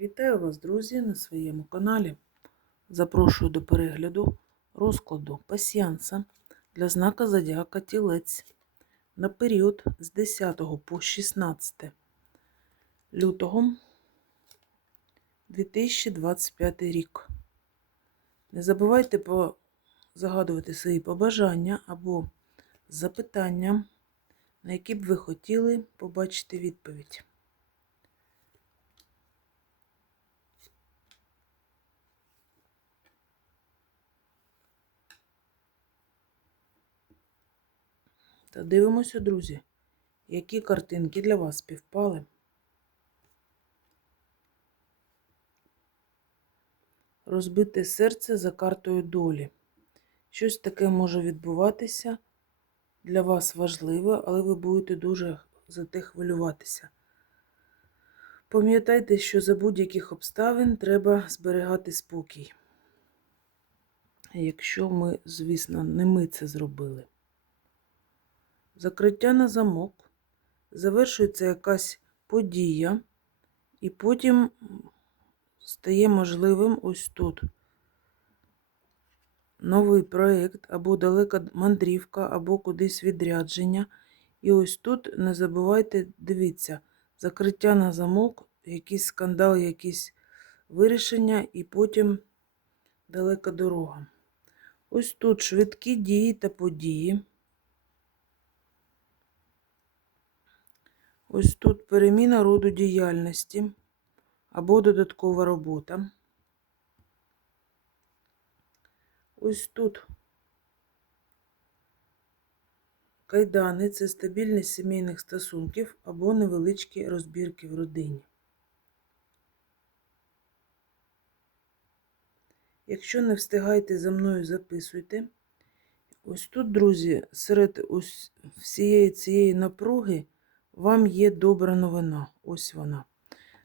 Вітаю вас, друзі, на своєму каналі. Запрошую до перегляду розкладу пасіянса для знака Зодіака Тілець на період з 10 по 16 лютого 2025 рік. Не забувайте загадувати свої побажання або запитання, на які б ви хотіли побачити відповідь. Та дивимося, друзі, які картинки для вас співпали. Розбите серце за картою долі. Щось таке може відбуватися для вас важливе, але ви будете дуже за те хвилюватися. Пам'ятайте, що за будь-яких обставин треба зберігати спокій. Якщо ми, звісно, не ми це зробили. Закриття на замок, завершується якась подія, і потім стає можливим ось тут новий проєкт, або далека мандрівка, або кудись відрядження. І ось тут не забувайте, дивіться, закриття на замок, якийсь скандал, якісь вирішення, і потім далека дорога. Ось тут швидкі дії та події. Ось тут переміна роду діяльності або додаткова робота. Ось тут кайдани це стабільність сімейних стосунків або невеличкі розбірки в родині. Якщо не встигаєте за мною записуйте. Ось тут, друзі, серед ось всієї цієї напруги вам є добра новина. Ось вона.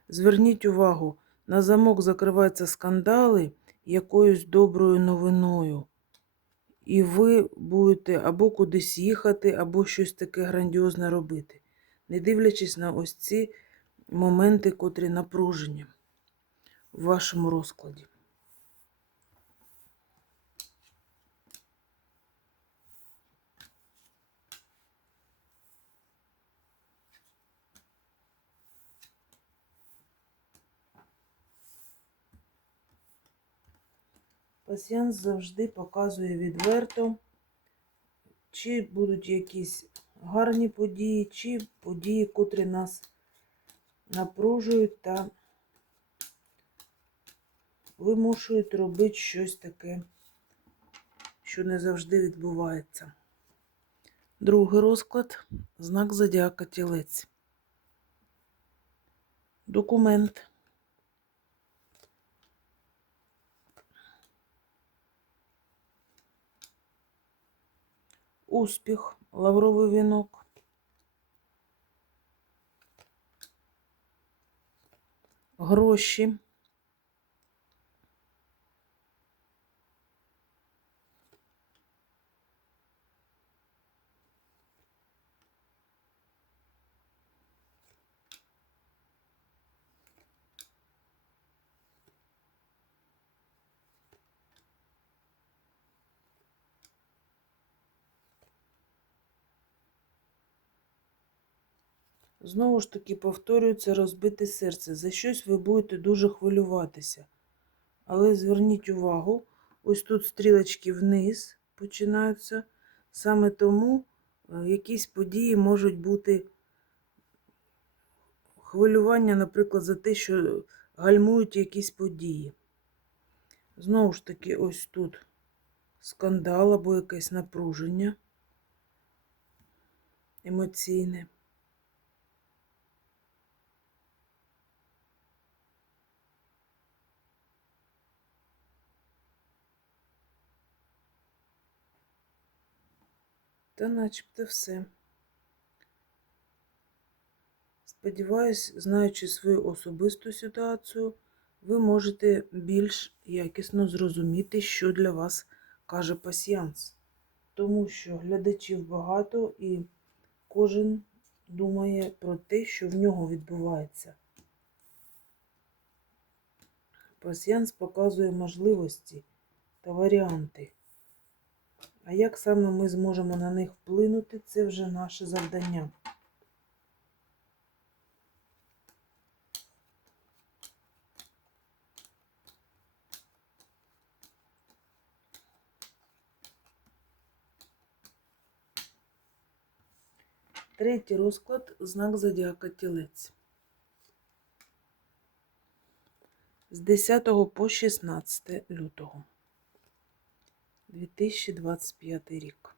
Зверніть увагу, на замок закриваються скандали якоюсь доброю новиною. І ви будете або кудись їхати, або щось таке грандіозне робити, не дивлячись на ось ці моменти, котрі напружені в вашому розкладі. Пасіянс завжди показує відверто, чи будуть якісь гарні події, чи події, котрі нас напружують та вимушують робити щось таке, що не завжди відбувається. Другий розклад знак зодіака тілець. Документ. Успіх, лавровий вінок. Гроші. Знову ж таки, повторюється розбите серце. За щось ви будете дуже хвилюватися. Але зверніть увагу, ось тут стрілочки вниз починаються. Саме тому е, якісь події можуть бути хвилювання, наприклад, за те, що гальмують якісь події. Знову ж таки, ось тут скандал або якесь напруження емоційне. Та начебто все. Сподіваюсь, знаючи свою особисту ситуацію, ви можете більш якісно зрозуміти, що для вас каже пасіянс. Тому що глядачів багато і кожен думає про те, що в нього відбувається. Пасьянс показує можливості та варіанти. А як саме ми зможемо на них вплинути, це вже наше завдання. Третій розклад знак зодіака Тілець. З 10 по 16 лютого 2025 рік.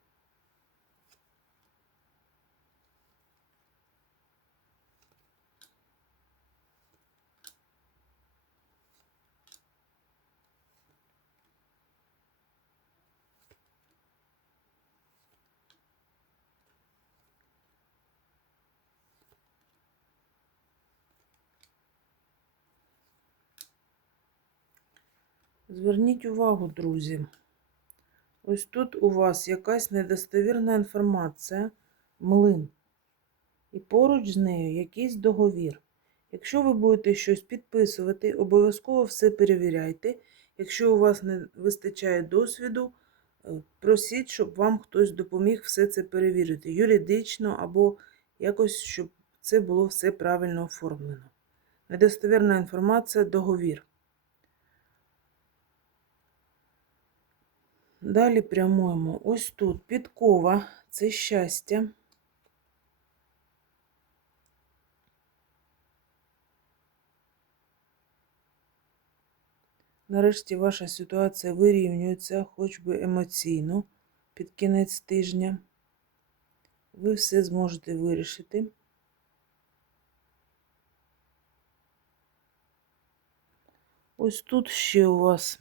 Зверніть увагу, друзі. Ось тут у вас якась недостовірна інформація, млин. І поруч з нею якийсь договір. Якщо ви будете щось підписувати, обов'язково все перевіряйте. Якщо у вас не вистачає досвіду, е, просіть, щоб вам хтось допоміг все це перевірити. Юридично або якось, щоб це було все правильно оформлено. Недостовірна інформація договір. Далі прямуємо. Ось тут підкова це щастя. Нарешті ваша ситуація вирівнюється, хоч би емоційно, під кінець тижня. Ви все зможете вирішити. Ось тут ще у вас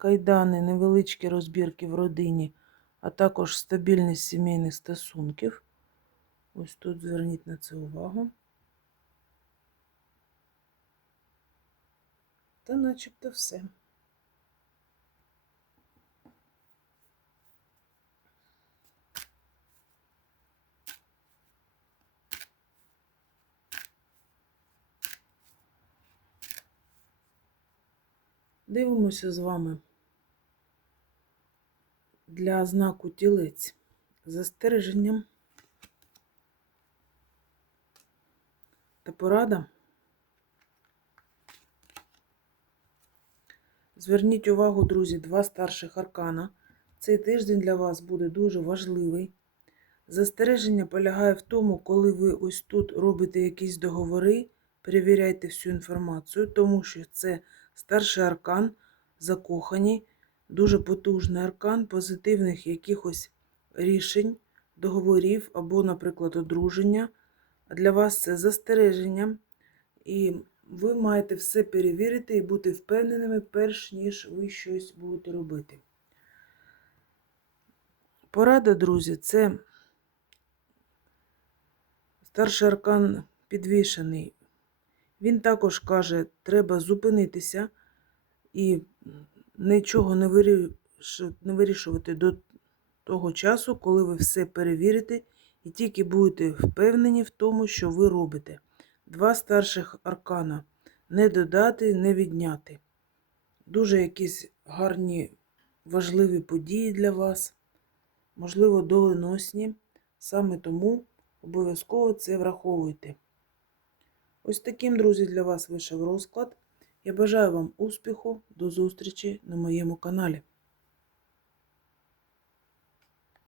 кайдани, невеличкі розбірки в родині, а також стабільність сімейних стосунків. Ось тут зверніть на це увагу. Та начебто все. Дивимося з вами для знаку тілець застереженням та порада. Зверніть увагу, друзі, два старших аркана. Цей тиждень для вас буде дуже важливий. Застереження полягає в тому, коли ви ось тут робите якісь договори, перевіряйте всю інформацію, тому що це старший аркан, закохані, дуже потужний аркан позитивних якихось рішень, договорів або, наприклад, одруження. Для вас це застереження. І ви маєте все перевірити і бути впевненими, перш ніж ви щось будете робити. Порада, друзі, це старший аркан підвішений. Він також каже, треба зупинитися і нічого не вирішувати до того часу, коли ви все перевірите, і тільки будете впевнені в тому, що ви робите. Два старших аркана не додати, не відняти. Дуже якісь гарні, важливі події для вас, можливо, доленосні. Саме тому обов'язково це враховуйте. Ось таким, друзі, для вас вийшов розклад. Я бажаю вам успіху, до зустрічі на моєму каналі.